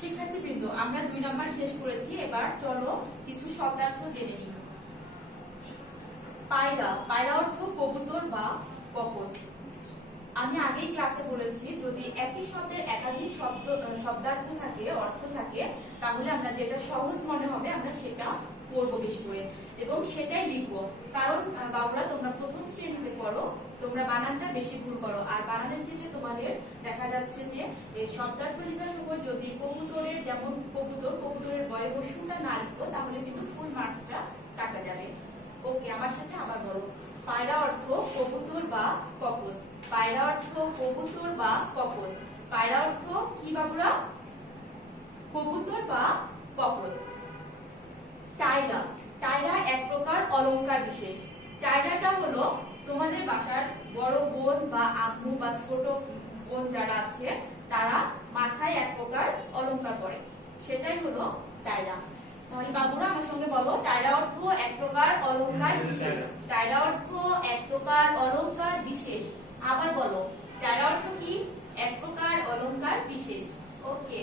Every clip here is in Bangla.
শিক্ষার্থীবৃন্দ, আমরা 2 নাম্বার শেষ করেছি। এবার চলো কিছু শব্দার্থ জেনে নিই। পায়রা, পায়রা অর্থ কবুতর বা কপোত। আমি আগেই ক্লাসে বলেছি, যদি একই শব্দের একাধিক শব্দার্থ থাকে, অর্থ থাকে, তাহলে আমরা যেটা সহজ মনে হবে আমরা সেটা পড়বো বেশি করে এবং সেটাই লিখবো। কারণ বাবুরা, তোমরা প্রথম শ্রেণীতে পড়ো, তোমরা বানানটা বেশি ভুল করো। আর বানানের ক্ষেত্রে তোমাদের দেখা যাচ্ছে যে শব্দার্থ লেখার সময় যদি কবুতরের, যেমন কবুতরের বয় বস্তুটা না লিখো, তাহলে কিন্তু ফুল মার্কসটা কাটা যাবে। ওকে, আমার সাথে আবার বলো। পায়রা অর্থ কবুতর বা কপোত। পায়রা অর্থ কবুতর বা কপোত। পায়রা অর্থ কি বাবুরা? কবুতর বা কপোত। টায়রা, টায়রা এক প্রকার অলংকার বিশেষ। টায়রাটা হলো তোমাদের বাসার বড় বোন বা আম্মু বা ছোট বোন যারা আছে, তারা মাথায় এক প্রকার অলংকার পরে, সেটাই হলো টায়রা। তাহলে বাবুরা আমার সঙ্গে বলো, টায়রা অর্থ এক প্রকার অলংকার বিশেষ। টায়রা অর্থ এক প্রকার অলংকার বিশেষ। আবার বলো, টায়রা অর্থ কি? এক প্রকার অলংকার বিশেষ। ওকে,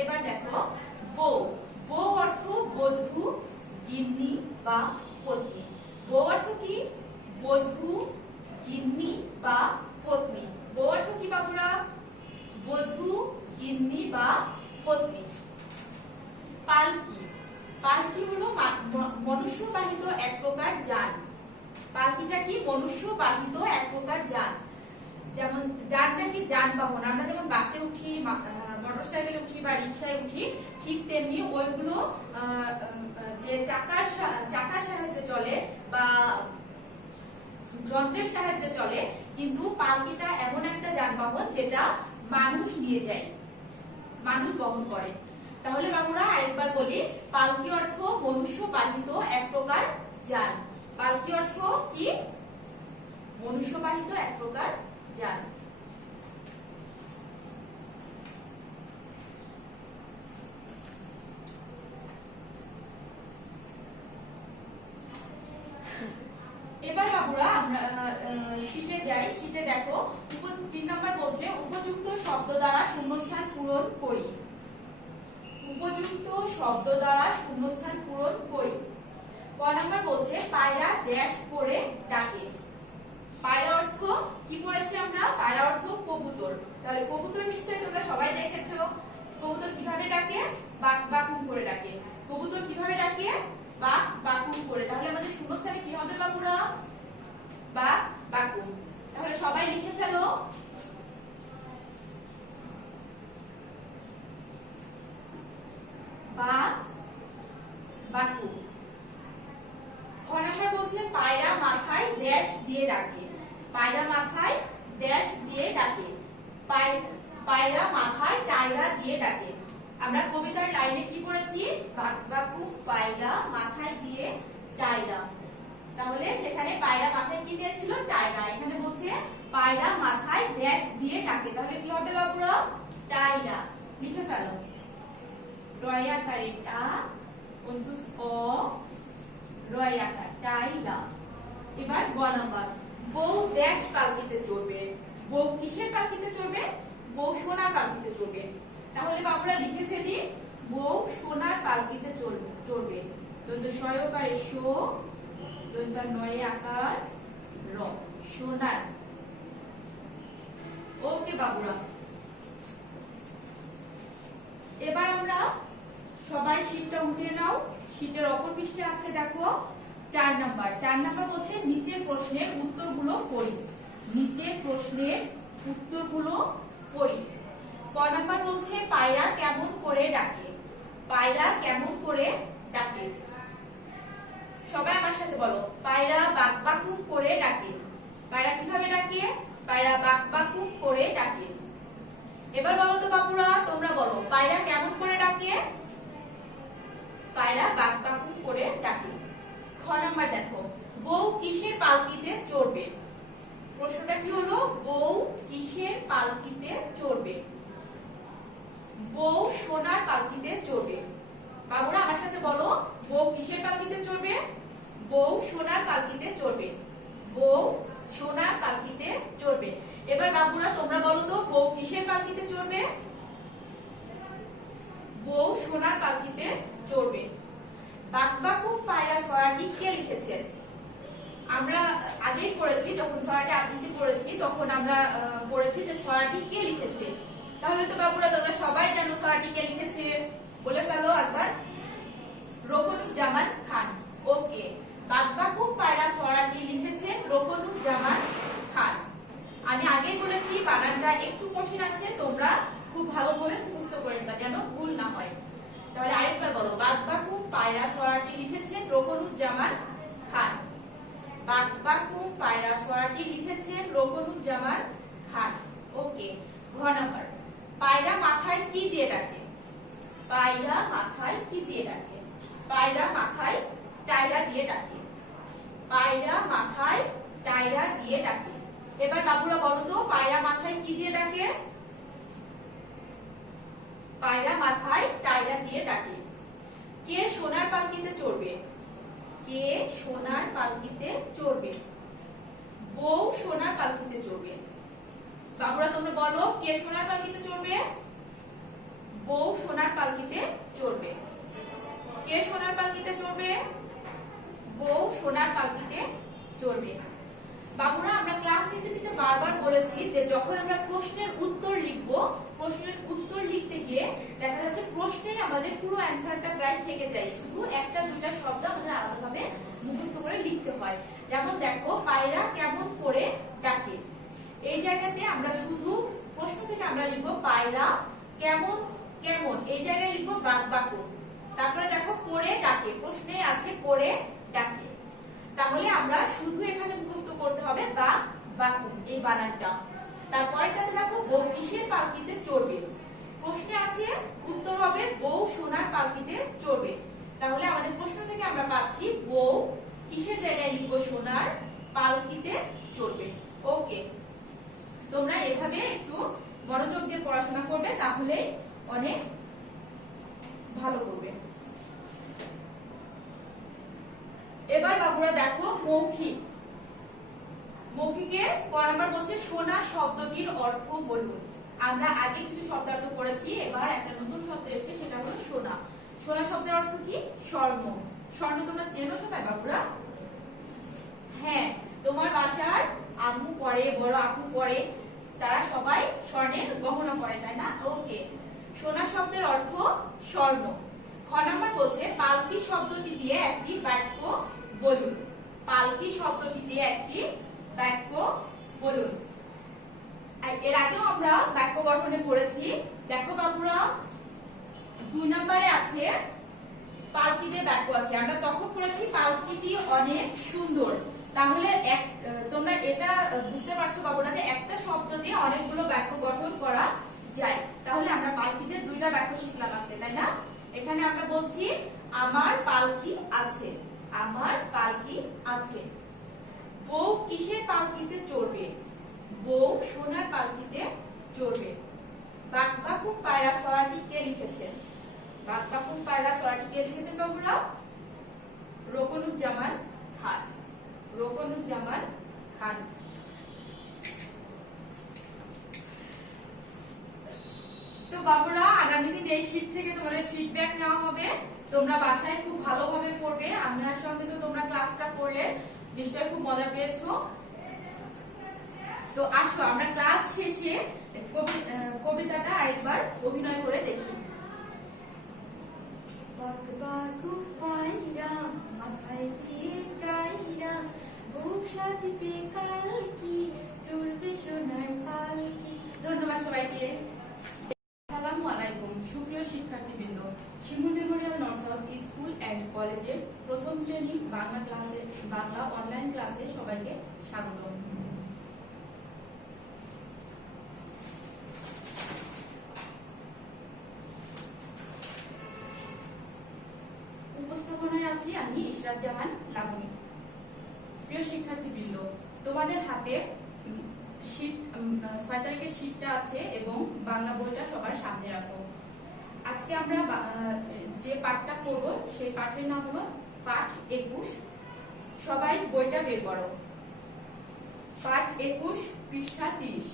এবার দেখো বউ। বউ অর্থ বধূ, গিন্নি বা পত্নী। বউ অর্থ কি? বধূ, গিন্নি বা পত্নী। বউ অর্থ কি বাবুরা? বধূ, গিন্নি বা পত্নী। পালকি, পালকি হলো মনুষ্যবাহিত এক প্রকার যান। পালকিটা কি? মনুষ্যবাহিত এক প্রকার যান। যেমন যানটা কি? যানবাহন। আমরা যেমন বাসে উঠি, মোটরসাইকেলে উঠি বা রিকশায় উঠি, ঠিক তেমনি ওইগুলো যে চাকার সাহায্যে চলে বা যন্ত্রের সাহায্যে চলে, কিন্তু পালকিটা এমন একটা যানবাহন যেটা মানুষ নিয়ে যায়, মানুষ বহন করে। তাহলে বাবুরা আরেকবার বলি, পালকি অর্থ মনুষ্যবাহিত এক প্রকার যান। পালকি অর্থ কি? মনুষ্যবাহিত এক প্রকার যান। এবার বাবুরা আমরা শীটে যাই। শীটে দেখো 3 নাম্বার বলছে উপযুক্ত শব্দ দ্বারা শূন্যস্থান পূরণ করি। উপযুক্ত শব্দ দ্বারা শূন্যস্থান পূরণ করি। ক নাম্বার বলছে পায়রা ড্যাশ করে ডাকে। পায়রা অর্থ কি পড়েছি আমরা? পায়রা অর্থ কবুতর। তাহলে কবুতর নিশ্চয়ই তোমরা সবাই দেখেছো। কবুতর কিভাবে ডাকে? বাক বাকুম করে ডাকে। কবুতর কিভাবে ডাকে? বাক বাকুম করে। তাহলে আমাদের শূন্যস্থানে কি হবে বাবুরা? বাক বাকুম। তাহলে সবাই লিখে ফেলো। বাক বাকুম। খ নাম্বার বলছে পায়রা মাথায় ড্যাশ দিয়ে ডাকে। পায়রা মাথায় ড্যাশ দিয়ে ডাকে। পায়রা মাথায় টায়রা দিয়ে ডাকে। আমরা কবিতার লাইনে কি পড়েছি? বাক বাকুম পায়রা মাথায় দিয়ে টায়রা। তাহলে সেখানে পায়রা মাথায় কি দিয়েছিল? টায়রা। এখানে বলছে পায়রা মাথায় ড্যাশ দিয়ে ডাকে। তাহলে কি হবে বাবুরা? টায়রা। লিখে ফেলো। রয়াকারে টা, অন্তুস অ, রয়াকার টায়রা। এবার গ নাম্বার, বউ ড্যাশ পালকিতে চড়বে। বউ কিসের পালকিতে চড়বে? বউ সোনার পালকিতে চড়বে। তাহলে বাবুরা লিখে ফেলি, বউ সোনার পালকিতে চড়বে। দন্ত সয়কারে সো, দন্ত নয় আকার র, সোনার। ওকে বাবুরা, এবার আমরা সবাই শীটটা উঠিয়ে নাও। শীটের অপর পৃষ্ঠে আছে দেখো 4 নাম্বার। 4 নাম্বার বলছে নিচের প্রশ্নের উত্তরগুলো পড়ি। নিচের প্রশ্নের উত্তরগুলো পড়ি। ক নাম্বার বলছে পায়রা কেমন করে ডাকে। পায়রা কেমন করে ডাকে। সবাই আমার সাথে বলো, পায়রা বাক বাকুম করে ডাকে। পায়রা কিভাবে ডাকে? পায়রা বাক বাকুম করে ডাকে। এবার বলো তো বাবুরা, তোমরা বলো পায়রা কেমন করে ডাকে? পায়রা বাক বাকুম করে ডাকে। খ নাম্বার দেখো, বউ কিসের পালকিতে চড়বে। প্রশ্নটা কি হলো? বউ কিসের পালকিতে চড়বে? বউ সোনার পালকিতে চড়বে। বাবুরা আমার সাথে বলো, বউ কিসের পালকিতে চড়বে? বউ সোনার পালকিতে চড়বে। বউ সোনার পালকিতে চড়বে। এবার বাবুরা তোমরা বলো তো, বউ কিসের পালকিতে চড়বে? সোনার পালকিতে চড়বে। বাকবাকুম পায়রা ছড়াটি কে লিখেছেন? আমরা আগেই পড়েছি, যখন ছড়াটি আবৃত্তি করেছি তখন আমরা পড়েছি যে ছড়াটি কে লিখেছে। তাহলে তো বাবুরা তোমরা সবাই জানো ছড়াটি কে লিখেছে, বলে ফেলো একবার। রোকনুজ্জামান খান। ওকে, বাকবাকুম পায়রা ছড়াটি লিখেছেন রোকনুজ্জামান খান। আমি আগেই বলেছি বানানটা একটু কঠিন আছে, তোমরা খুব ভালোভাবে মুখস্থ করে নিবা যেন ভুল না হয়। তাহলে আরেকবার বলো, বাকবাকুম পায়রা ছড়াটি লিখেছেন রোকনুজ্জামান খান। বাকবাকুম পায়রা ছড়াটি লিখেছেন রোকনুজ্জামান খান। ওকে, ঘ নাম্বার, পায়রা মাথায় কি দিয়ে ডাকে? পায়রা মাথায় কি দিয়ে ডাকে? পায়রা মাথায় টায়রা দিয়ে ডাকে। পায়রা মাথায় টায়রা দিয়ে ডাকে। এবার বাবুরা বলো তো, পায়রা মাথায় কি দিয়ে ডাকে? পায়রা মাথায় টায়রা দিয়ে ডাকে। কে সোনার পালকিতে চড়বে? কে সোনার পালকিতে চড়বে? বউ সোনার পালকিতে চড়বে। বাবুরা তোমরা বলো, কে সোনার পালকিতে চড়বে? বউ সোনার পালকিতে চড়বে। কে সোনার পালকিতে চড়বে? বউ সোনার পালকিতে চড়বে। বাবুরা আমরা ক্লাস ইন্টারভিউতে বারবার বলেছি যে যখন আমরা প্রশ্নের উত্তর লিখব, প্রশ্নের উত্তর লিখতে গিয়ে দেখা যাচ্ছে প্রশ্নে আমাদের পুরো অ্যানসারটা প্রায় থেকে যায়, শুধু একটা দুটা শব্দ আমাদের আলাদাভাবে মুখস্থ করে লিখতে হয়। যেমন দেখো, পায়রা কেমন করে ডাকে, এই জায়গাতে আমরা শুধু প্রশ্ন থেকে আমরা লিখবো পায়রা কেমন, কেমন এই জায়গায় লিখবো বাকবাকুম। তারপরে দেখো করে ডাকে, প্রশ্নে আছে করে ডাকে, তাহলে আমরা শুধু এখানে মুখস্থ করতে হবে বাকবাকুম এই বানানটা। তারপরেরটাতে দেখো, বউ কিসের পালকিতে চড়বে, প্রশ্নে আছে উত্তর হবে বউ সোনার পালকিতে চড়বে। তাহলে আমাদের প্রশ্ন থেকে আমরা পাচ্ছি বউ কিসের জায়গায় লিখবো, সোনার পালকিতে চড়বে। ওকে, তোমরা এভাবে একটু মনোযোগ দিয়ে পড়াশোনা করবে, তাহলে অনেক ভালো করবে। এবার বাবুরা দেখো, মৌখিক। মৌখিকে ক নাম্বার বলছে সোনা শব্দটির অর্থ বলুন। আমরা আগে কিছু শব্দার্থ করেছি, এবার একটা নতুন শব্দ এসেছে, সেটা হলো সোনা। সোনা শব্দের অর্থ কি? স্বর্ণ। স্বর্ণ তোমরা চেনো সবাই বাবুরা? হ্যাঁ, তোমার বাসার আম্মু পরে, বড় আপু পরে, তারা সবাই স্বর্ণের গহনা পরে, তাই না? ওকে, সোনা শব্দের অর্থ স্বর্ণ। খ নাম্বার বলছে পালকি শব্দটি দিয়ে একটি বাক্য বলুন। পালকি শব্দটি দিয়ে একটি বাক্য বলুন। এর আগেও আমরা বাক্য গঠনে পড়েছি। দেখো বাবুরা, 2 নম্বরে আছে পালকি দিয়ে বাক্য আছে। আমরা তখন পড়েছি পালকিটি অনেক সুন্দর। তাহলে তোমরা এটা বুঝতে পারছো বাবুরা যে একটা শব্দ দিয়ে অনেকগুলো বাক্য গঠন করা যায়। তাহলে আমরা পালকিতে 2টা বাক্য শিখলাম আজকে, তাই না? এখানে আমরা বলছি আমার পালকি আছে, আমার পালকি আছে। বউ কিসের পালকিতে চড়বে? বউ সোনার পালকিতে চড়বে। বাকবাকুম পায়রা ছড়াটি কে লিখেছেন? বাকবাকুম পায়রা ছড়াটি কে লিখেছেন বাবুরা? রোকনুজ্জামান খান। রোকনুজ্জামান খান। তো বাবুরা, আগামী দিন এই শীট থেকে তোমাদের ফিডব্যাক নেওয়া হবে। তোমরা বাসায় খুব ভালোভাবে পড়বে। আমার সঙ্গে তো তোমরা ক্লাসটা করলে নিশ্চয়ই খুব মজা পেয়েছো। তো আসো আমরা ক্লাস শেষে কবিতাটা আরেকবার অভিনয় করে দেখি। বাকবাকুম পায়রা মাথায় দিয়ে টায়রা, বউ সাজবে কালকি, চড়বে সোনার পালকি। ধন্যবাদ সবাইকে। আসসালামু আলাইকুম সুপ্রিয় শিক্ষার্থীবৃন্দ, Shimul memorial north south school and কলেজের প্রথম শ্রেণী বাংলা অনলাইন ক্লাসে সবাইকে স্বাগত। উপস্থাপনায় আছি আমি ইশরাত জাহান লাবণী। প্রিয় শিক্ষার্থীবৃন্দ, তোমাদের হাতে 6 তারিখের শীটটা আছে এবং বাংলা বইটা সবার সামনে রাখো। আজকে আমরা যে পাঠটা করব সেই পাঠের নাম হলো পাঠ 21। সবাই বইটা বের করো। পাঠ 21 পৃষ্ঠা 30।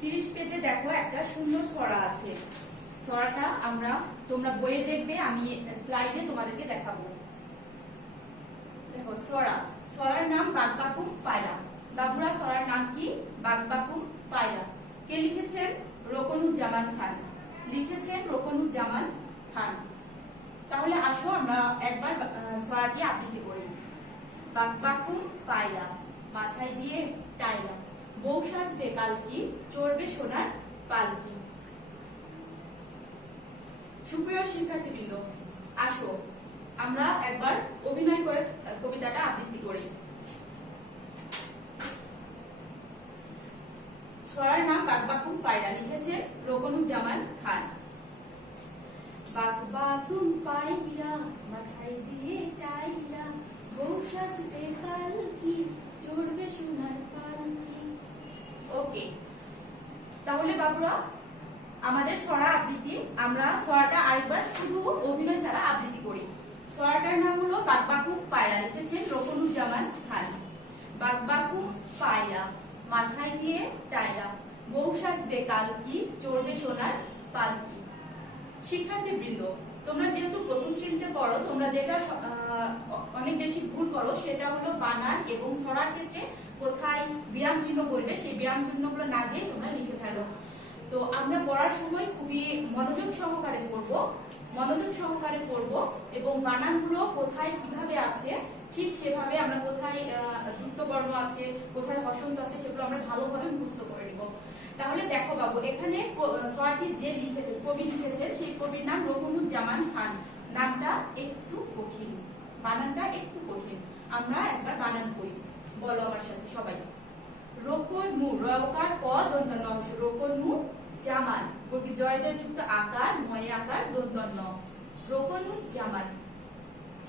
30 পেজে দেখো একটা সুন্দর ছড়া আছে। ছড়াটা তোমরা বইয়ে দেখবে, আমি স্লাইডে তোমাদেরকে দেখাবো। দেখো ছড়ার নাম বাগবাকুম পায়রা। বাবুরা, ছড়ার নাম কি? বাগবাকুম পায়রা। কে লিখেছেন? রোকনুজ্জামান খান। লিখেছেন রোকনুজ্জামান খান। তাহলে আসো আমরা একবার ছড়াটি আবৃত্তি করি। বাগবাকুম পায়রা, মাথায় দিয়ে টায়রা, বউ সাজবে কালকি, চড়বে সোনার পালকি। সুপ্রিয় শিক্ষার্থীবৃন্দ, আসো আমরা একবার অভিনয় করে কবিতাটা আবৃত্তি করি। ছড়ার নাম বাগবাকুম পায়রা, লিখেছেন রোকনুজ্জামান খান। বাগবাকুম পায়রা, মাথায় দিয়ে টায়রা, বউ সাজবে কালকি, চড়বে সোনার পালকি। ওকে, তাহলে বাবুরা আমাদের ছড়া আবৃত্তি, আমরা ছড়াটা আরেকবার শুধু অভিনয় ছাড়া আবৃত্তি করি। ছড়াটার নাম হলো বাগবাকুম পায়রা, লিখেছেন রোকনুজ্জামান খান। বাগবাকুম পায়রা, মাথায় দিয়ে টায়রা, বউ সাজবে কালকি, চড়বে সোনার পালকি। শিক্ষার্থীবৃন্দ, তোমরা যেহেতু প্রথম শ্রেণীতে পড়ো, তোমরা যেটা অনেক বেশি ভুল করো সেটা হলো বানান এবং ছড়ার ক্ষেত্রে কোথায় বিরাম চিহ্ন বলবে সেই বিরাম চিহ্নগুলো না দিয়ে তোমরা লিখে ফেলো। তো আমরা পড়ার সময় খুবই মনোযোগ সহকারে পড়ব এবং বানানগুলো কোথায় কিভাবে আছে ঠিক সেভাবে আমরা কোথায় যুক্ত বর্ণ আছে, কোথায় হসন্ত আছে, সেগুলো আমরা ভালোভাবে মুখস্থ করে নিব। তাহলে দেখো বাবু, এখানে ছড়াটি যে কবি লিখেছেন সেই কবির নাম রোকনুজ্জামান খান। নামটা একটু কঠিন, বানানটা একটু কঠিন। আমরা একবার বানান করি, বলো আমার সাথে সবাই। রোকনু, রকার ক দন্ত ন, রোকনু জামান, জয় জয় যুক্ত আকার, নয় আকার দন্ত ন, রোকনুজ্জামান।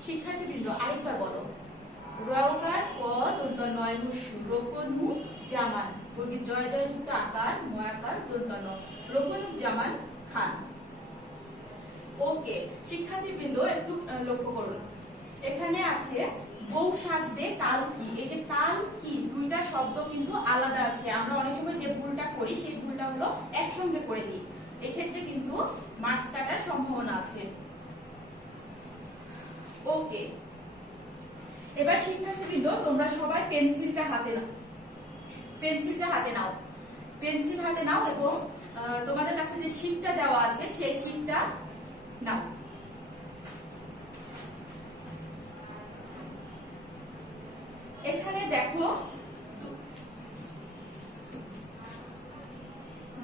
শিক্ষার্থীবৃন্দ আরেকবার বলো। রকার ক দন্ত নয় হুসু, রোকনুজ্জামান, জয় জয় যুক্ত আকার, নয় আকার দন্ত ন, রোকনুজ্জামান খান। ওকে শিক্ষার্থীবৃন্দ, একটু লক্ষ্য করুন, এখানে আছে বউ সাজবে কালকি। এই যে কালকি, দুইটা শব্দ কিন্তু আলাদা আছে। আমরা অনেক সময় যে ভুলটা করি সেই ভুলটা হলো একসঙ্গে করে দিই, এক্ষেত্রে কিন্তু মার্কস কাটার সম্ভাবনা আছে। ওকে, এবার শিক্ষার্থীবৃন্দ তোমরা সবাই পেন্সিলটা হাতে নাও। পেন্সিল হাতে নাও এবং তোমাদের কাছে যে শীটটা দেওয়া আছে সেই শীটটা নাও। এখানে দেখো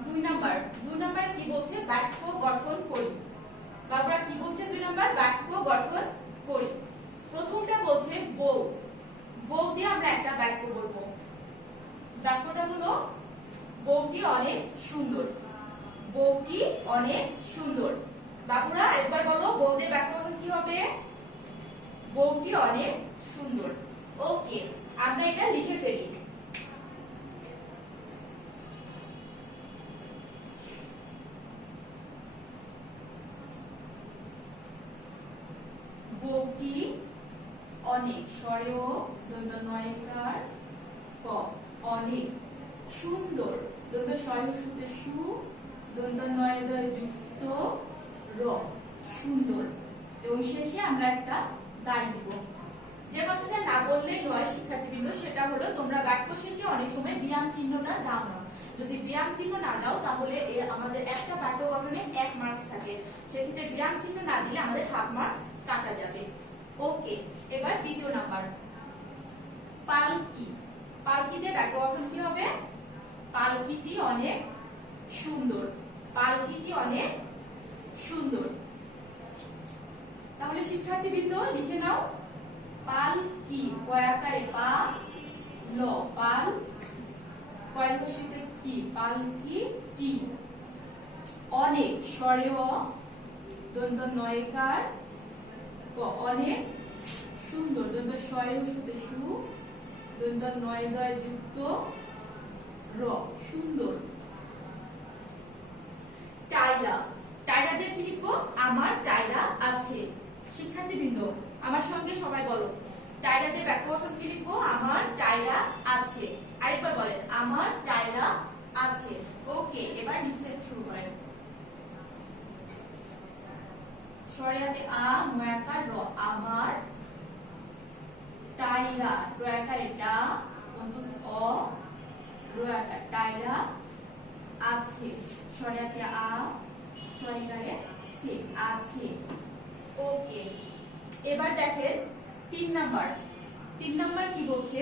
2 নাম্বারে কি বলছে? বাক্য গঠন করি। বাবুরা কি বলছে? 2 নাম্বার বাক্য গঠন করি। প্রথমটা বলছে বউ। বউ দিয়ে আমরা একটা বাক্য বলবো। বাক্যটা হলো বউটি অনেক সুন্দর। বউটি অনেক সুন্দর। বাবুরা আরেকবার বলো, বউ দিয়ে বাক্য গঠন কি হবে? বউটি অনেক সুন্দর। ওকে, আমরা এটা লিখে ফেলি। বউটি অনেক, স্বরেও দন্ত নয়কার ক, অনেক সুন্দর, দন্ত স্বয় সুতে সু, দন্ত নয় যুক্ত র, সুন্দর। এবং শেষে আমরা একটা দাঁড়ি দিব। যে কথাটা না বললেই নয় শিক্ষার্থীবৃন্দ, সেটা হলো তোমরা বাক্য শেষে অনেক সময় বিরাম চিহ্নটা দাও না। যদি বিরাম চিহ্ন না দাও তাহলে আমাদের একটা বাক্য গঠনে 1 মার্কস থাকে, সেক্ষেত্রে বিরাম চিহ্ন না দিলে আমাদের হাফ মার্কস কাটা যাবে। ওকে, এবার দ্বিতীয় নাম্বার পালকি। পালকিতে বাক্য গঠন কি হবে? পালকিটি অনেক সুন্দর। পালকিটি অনেক সুন্দর। তাহলে শিক্ষার্থীবৃন্দ লিখে নাও, পালকি, কয়াকারে পা ল, পাল কয়াকারে কি, পালকি টি, অনেক, স্বরে অ, দন্ত নয়কার ক, অনেক সুন্দর, দন্ত শয় সুতে সু, দন্ত নয় দয় যুক্ত র, সুন্দর। টায়রা। টায়রা দিয়ে কি লিখবো? আমার টায়রা আছে। শিক্ষার্থীবৃন্দ আমার সঙ্গে সবাই বলো, টায়রা দিয়ে বাক্য গঠন কি লিখবো? আমার টায়রা আছে। আরেকবার বলেন, আমার টায়রা আছে। ওকে। সরাতে আ ময়াকার র আমার টাইরা রয়াকার এটা অন্তস অ রয়াকার টাইরা আছে সরাতে আ সরিকারে সে আছে ওকে এবার দেখেন 3 নাম্বার কি বলছে